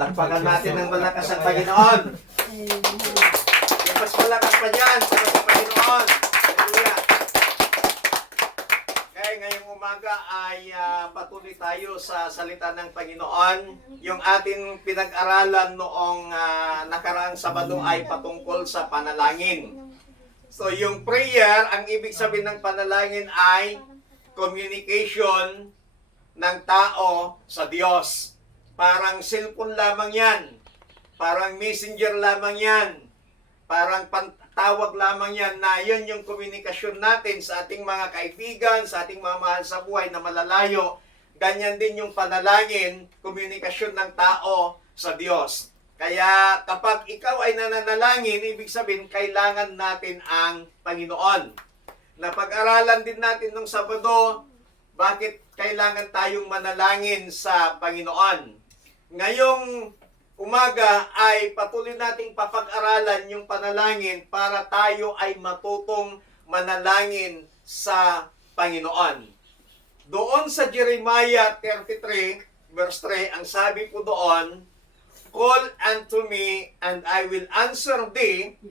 Palakpakan natin ng malakas ang Panginoon. Yung mas malakas pa dyan para sa Panginoon. Hallelujah. Kaya ngayong umaga ay patuloy tayo sa salita ng Panginoon. Yung ating pinag-aralan noong nakaraang Sabado ay patungkol sa panalangin. So yung prayer, ang ibig sabihin ng panalangin ay communication ng tao sa Diyos. Parang cellphone lamang yan. Parang messenger lamang yan. Parang tawag lamang yan na yun yung komunikasyon natin sa ating mga kaibigan, sa ating mga mahal sa buhay na malalayo. Ganyan din yung panalangin, komunikasyon ng tao sa Diyos. Kaya kapag ikaw ay nananalangin, ibig sabihin, kailangan natin ang Panginoon. Napag-aralan din natin nung Sabado, bakit kailangan tayong manalangin sa Panginoon. Ngayong umaga ay patuloy nating papag-aralan yung panalangin para tayo ay matutong manalangin sa Panginoon. Doon sa Jeremiah 33, verse 3, ang sabi po doon, "Call unto me, and I will answer thee,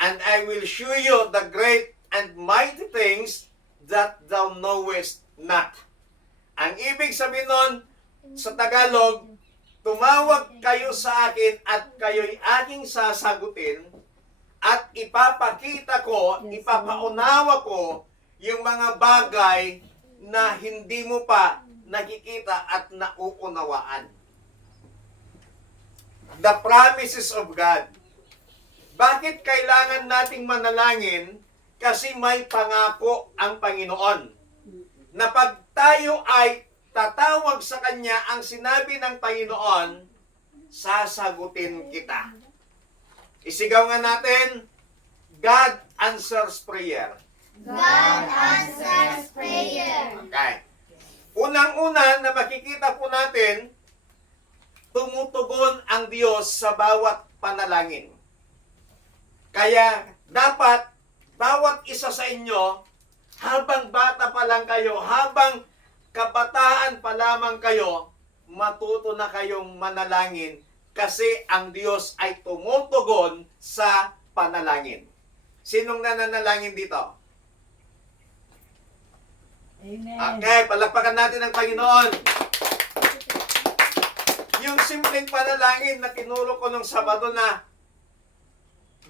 and I will show you the great and mighty things that thou knowest not." Ang ibig sabihin nun, sa Tagalog, tumawag kayo sa akin at kayo'y aking sasagutin at ipapakita ko, ipapaunawa ko yung mga bagay na hindi mo pa nakikita at nauunawaan. The promises of God. Bakit kailangan nating manalangin? Kasi may pangako ang Panginoon. Na pag tayo ay tatawag sa Kanya, ang sinabi ng Panginoon, sasagutin kita. Isigaw nga natin, God answers prayer. God answers prayer. Okay. Unang-una na makikita po natin, tumutugon ang Diyos sa bawat panalangin. Kaya dapat, bawat isa sa inyo, habang bata pa lang kayo, habang kabataan pa lamang kayo, matuto na kayong manalangin kasi ang Diyos ay tumutugon sa panalangin. Sinong nananalangin dito? Amen. Okay, palakpakan natin ang Panginoon. Yung simpleng panalangin na tinuro ko nung Sabado na,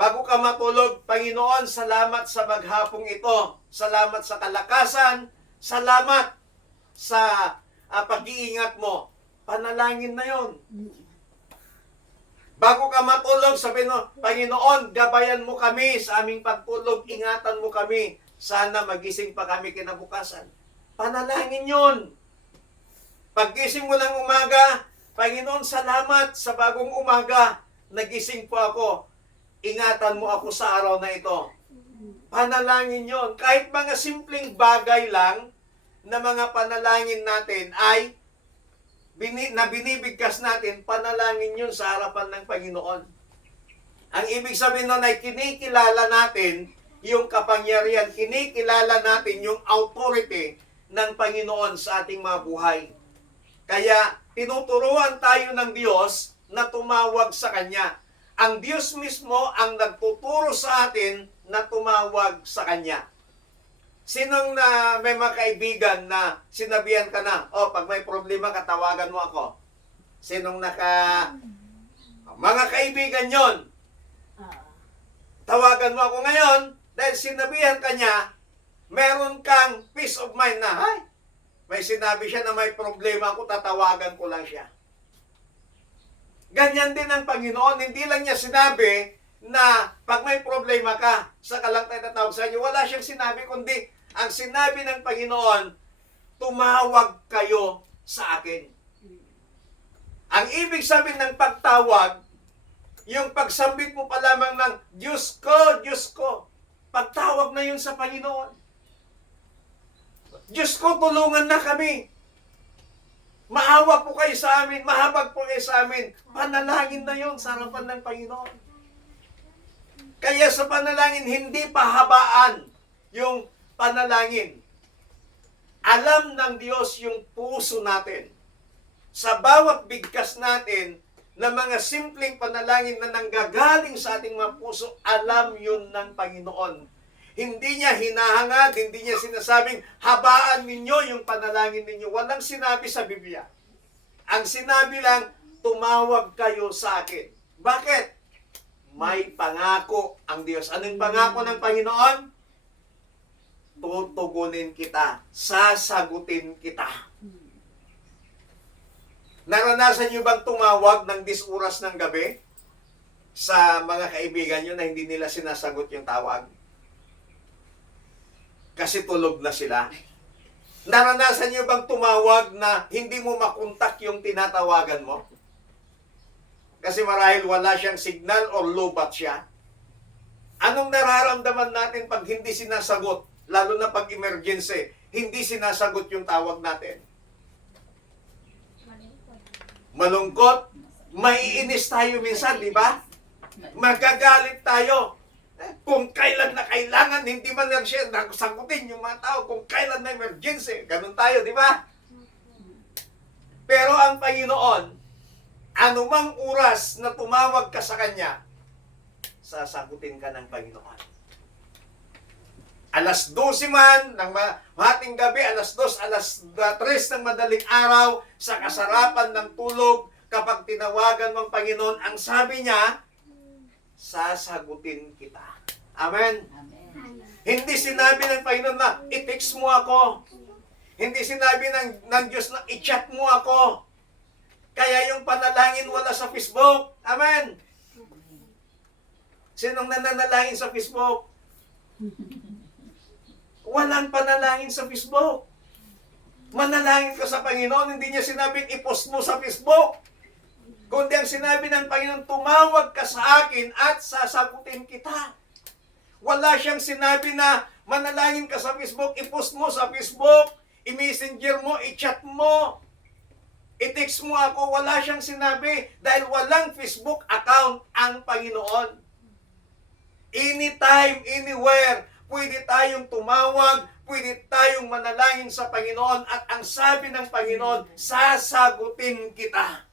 bago ka matulog, Panginoon, salamat sa maghapong ito. Salamat sa kalakasan. Salamat sa pag-iingat mo. Panalangin na yon. Bago ka matulog, sabihin mo, Panginoon, gabayan mo kami sa aming pagtulog. Ingatan mo kami. Sana magising pa kami kinabukasan. Panalangin yon. Paggising mo ng umaga, Panginoon, salamat sa bagong umaga. Nagising po ako. Ingatan mo ako sa araw na ito. Panalangin yon. Kahit mga simpleng bagay lang na mga panalangin natin ay binibigkas natin, panalangin yun sa harapan ng Panginoon. Ang ibig sabihin nun ay kinikilala natin yung kapangyarihan, kinikilala natin yung authority ng Panginoon sa ating mga buhay. Kaya tinuturuan tayo ng Diyos na tumawag sa Kanya. Ang Diyos mismo ang nagtuturo sa atin na tumawag sa Kanya. Sinong na may mga kaibigan na sinabihan ka na, pag may problema ka, tawagan mo ako. Sinong mga kaibigan yon. Tawagan mo ako ngayon, dahil sinabihan ka niya, meron kang peace of mind na, may sinabi siya na may problema ako, tatawagan ko lang siya. Ganyan din ang Panginoon, hindi lang niya sinabi na pag may problema ka, saka lang tayo tatawag sa inyo. Wala siyang sinabi, kundi ang sinabi ng Panginoon, tumawag kayo sa akin. Ang ibig sabihin ng pagtawag, yung pagsambit mo pa lamang ng Diyos ko, pagtawag na yun sa Panginoon. Diyos ko, tulungan na kami. Maawa po kayo sa amin, mahabag po kayo sa amin. Panalangin na yun sa harapan ng Panginoon. Kaya sa panalangin, hindi pahabaan yung panalangin. Alam ng Diyos yung puso natin. Sa bawat bigkas natin, na mga simpleng panalangin na nanggagaling sa ating mga puso, alam yun ng Panginoon. Hindi niya hinahangad, hindi niya sinasabing, habaan ninyo yung panalangin ninyo. Walang sinabi sa Biblia. Ang sinabi lang, tumawag kayo sa akin. Bakit? May pangako ang Diyos. Anong pangako ng Panginoon? Tutugunin kita. Sasagutin kita. Naranasan niyo bang tumawag ng 10 oras ng gabi sa mga kaibigan niyo na hindi nila sinasagot yung tawag? Kasi tulog na sila. Naranasan niyo bang tumawag na hindi mo makontak yung tinatawagan mo? Kasi marahil wala siyang signal or lobat siya. Anong nararamdaman natin pag hindi sinasagot? Lalo na pag emergency, hindi sinasagot yung tawag natin. Malungkot, maiinis tayo minsan, di ba? Magagalit tayo. Kung kailan na kailangan, hindi man lang siya sagutin yung mga tao. Kung kailan na emergency, ganun tayo, di ba? Pero ang Panginoon, anumang oras na tumawag ka sa Kanya, sasagutin ka ng Panginoon. Alas 12 man ng mahating gabi, alas 2, alas 3 ng madaling araw, sa kasarapan ng tulog, kapag tinawagan mong Panginoon, ang sabi niya, sasagutin kita. Amen? Amen. Hindi sinabi ng Panginoon na, i-text mo ako. Hindi sinabi ng Diyos na, i-chat mo ako. Kaya yung panalangin wala sa Facebook. Amen? Sinong nananalangin sa Facebook? Walang panalangin sa Facebook. Manalangin ka sa Panginoon, hindi niya sinabing i-post mo sa Facebook. Kundi ang sinabi ng Panginoon, tumawag ka sa akin at sasagutin kita. Wala siyang sinabi na manalangin ka sa Facebook, i-post mo sa Facebook, i-messenger mo, i-chat mo, i-text mo ako. Wala siyang sinabi dahil walang Facebook account ang Panginoon. Anytime, anywhere, pwede tayong tumawag, pwede tayong manalangin sa Panginoon at ang sabi ng Panginoon, sasagutin kita.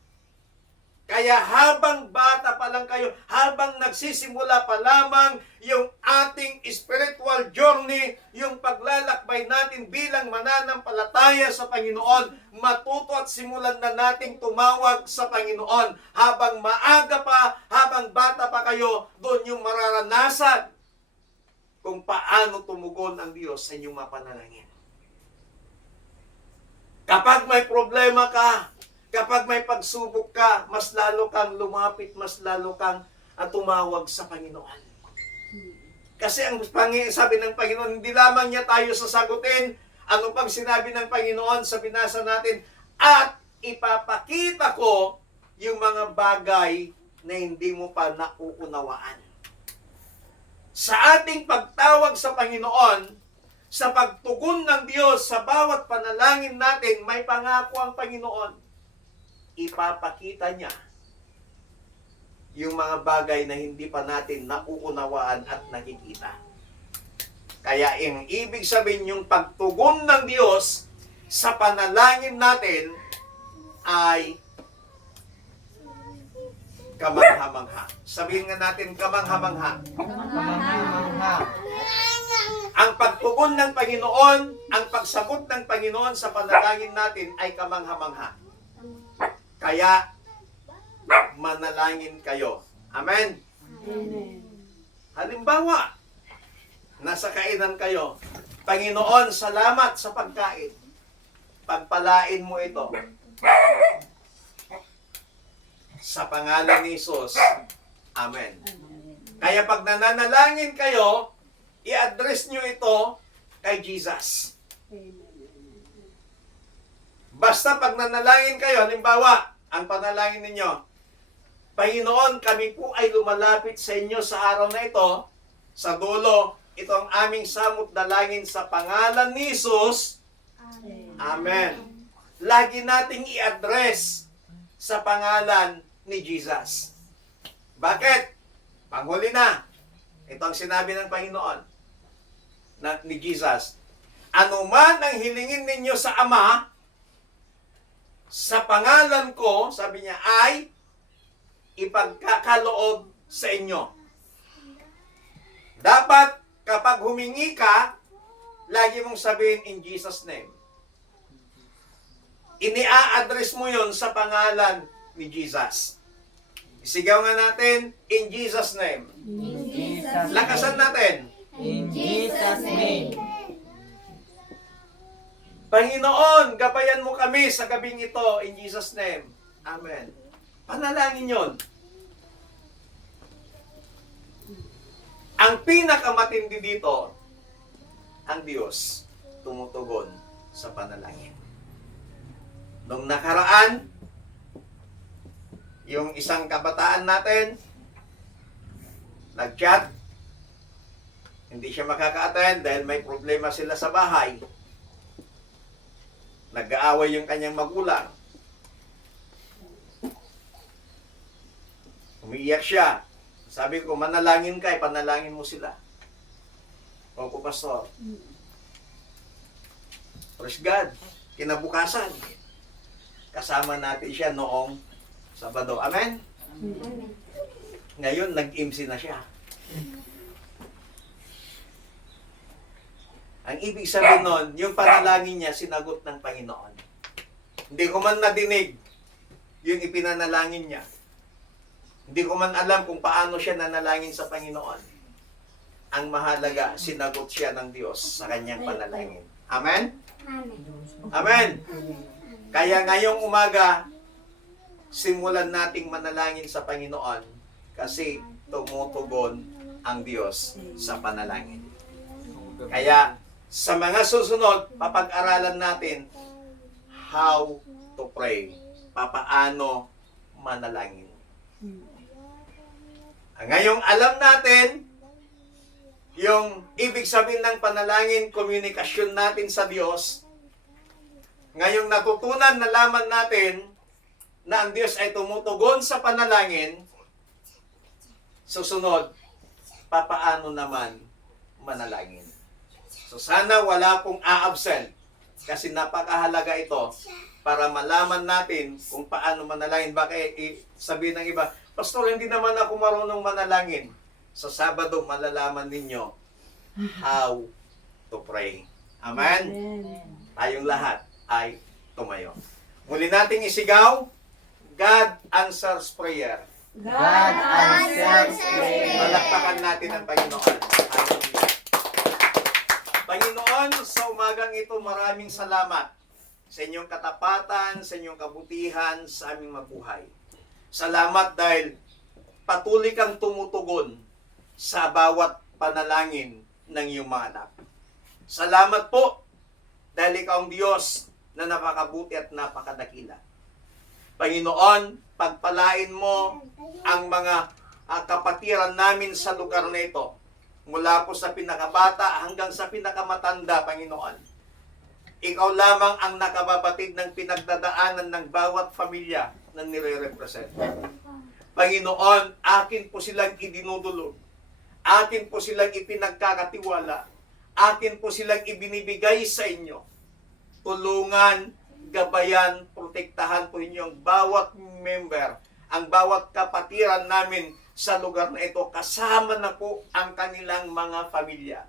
Kaya habang bata pa lang kayo, habang nagsisimula pa lamang yung ating spiritual journey, yung paglalakbay natin bilang mananampalataya sa Panginoon, matuto at simulan na nating tumawag sa Panginoon. Habang maaga pa, habang bata pa kayo, doon yung mararanasan kung paano tumugon ang Diyos sa inyong mga panalangin. Kapag may problema ka, kapag may pagsubok ka, mas lalo kang lumapit, mas lalo kang tumawag sa Panginoon. Kasi ang sabi ng Panginoon, hindi lamang niya tayo sasagutin, ano pang sinabi ng Panginoon sa binasa natin, at ipapakita ko yung mga bagay na hindi mo pa nauunawaan. Sa ating pagtawag sa Panginoon, sa pagtugon ng Diyos sa bawat panalangin natin, may pangako ang Panginoon. Ipapakita niya yung mga bagay na hindi pa natin nauunawaan at nakikita. Kaya ang ibig sabihin yung pagtugon ng Diyos sa panalangin natin ay kamangha-mangha. Sabihin nga natin, kamangha-mangha. Ang pagtugon ng Panginoon, ang pagsagot ng Panginoon sa panalangin natin ay kamangha-mangha. Kaya, manalangin kayo. Amen? Amen. Halimbawa, nasa kainan kayo, Panginoon, salamat sa pagkain. Pagpalain mo ito. Sa pangalan ni Jesus. Amen. Kaya pag nananalangin kayo, i-address nyo ito kay Jesus. Basta pag nanalangin kayo, halimbawa, ang panalangin ninyo, Panginoon, kami po ay lumalapit sa inyo sa araw na ito, sa dulo, ito ang aming samot dalangin sa pangalan ni Jesus. Amen. Lagi nating i-address sa pangalan ni Jesus. Bakit? Panghuli na. Ito ang sinabi ng Panginoon ni Jesus. Ano man ang hilingin ninyo sa Ama, sa pangalan ko, sabi niya, ay ipagkakaloob sa inyo. Dapat kapag humingi ka, lagi mong sabihin in Jesus' name. Ini-address mo yon sa pangalan ni Jesus. Isigaw nga natin, in Jesus' name. In Jesus' Lakasan natin. In Jesus' name. Panginoon, gabayan mo kami sa gabing ito, in Jesus' name. Amen. Panalangin yon. Ang pinakamatindi dito, ang Diyos tumutugon sa panalangin. Nung nakaraan, yung isang kabataan natin, nag-chat, hindi siya makaka-attend dahil may problema sila sa bahay. Nag-aaway yung kanyang magulang. Umiiyak siya. Sabi ko, manalangin ka, panalangin mo sila. Opo, Pastor. Praise God. Kinabukasan, kasama natin siya noong Sabado. Amen? Ngayon, nag-MC na siya. Ang ibig sabihin nun, yung panalangin niya, sinagot ng Panginoon. Hindi ko man nadinig yung ipinanalangin niya. Hindi ko man alam kung paano siya nanalangin sa Panginoon. Ang mahalaga, sinagot siya ng Diyos sa kanyang panalangin. Amen? Amen. Kaya ngayong umaga, simulan nating manalangin sa Panginoon kasi tumutugon ang Diyos sa panalangin. Kaya sa mga susunod, papag-aralan natin how to pray. Papaano manalangin. Ngayong alam natin yung ibig sabihin ng panalangin, komunikasyon natin sa Diyos. Ngayong natutunan, nalaman natin na ang Diyos ay tumutugon sa panalangin. Susunod, papaano naman manalangin. So sana wala pong a-absent kasi napakahalaga ito para malaman natin kung paano manalangin. Baka sabihin ng iba, Pastor, hindi naman ako marunong manalangin. Sa Sabado, malalaman ninyo how to pray. Amen? Tayong lahat ay tumayo. Muli nating isigaw, God answers prayer. God answers prayer. Palakpakan natin ang Panginoon. Hallelujah. Panginoon, sa umagang ito, maraming salamat sa inyong katapatan, sa inyong kabutihan, sa aming mabuhay. Salamat dahil patuloy kang tumutugon sa bawat panalangin ng iyong mga anak. Salamat po dahil ikaw ang Diyos na napakabuti at napakadakila. Panginoon, pagpalain mo ang mga kapatiran namin sa lugar na ito. Mula po sa pinakabata hanggang sa pinakamatanda, Panginoon. Ikaw lamang ang nakababatid ng pinagdadaanan ng bawat pamilya na nire-represent. Panginoon, akin po silang idinudulog. Akin po silang ipinagkakatiwala. Akin po silang ibinibigay sa inyo. Tulungan, gabayan, protektahan po inyo ang bawat member, ang bawat kapatiran namin sa lugar na ito. Kasama na po ang kanilang mga pamilya.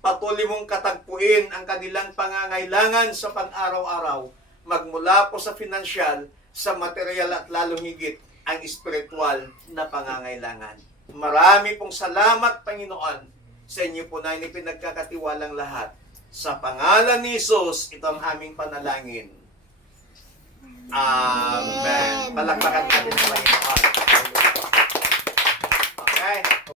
Patuloy mong katagpuin ang kanilang pangangailangan sa pang-araw-araw, magmula po sa financial, sa material at lalong higit ang espiritual na pangangailangan. Marami pong salamat, Panginoon, sa inyo po na pinagkakatiwalang lahat. Sa pangalan ni Jesus, ito ang aming panalangin. Amen. Palakpakan natin sa Panginoon.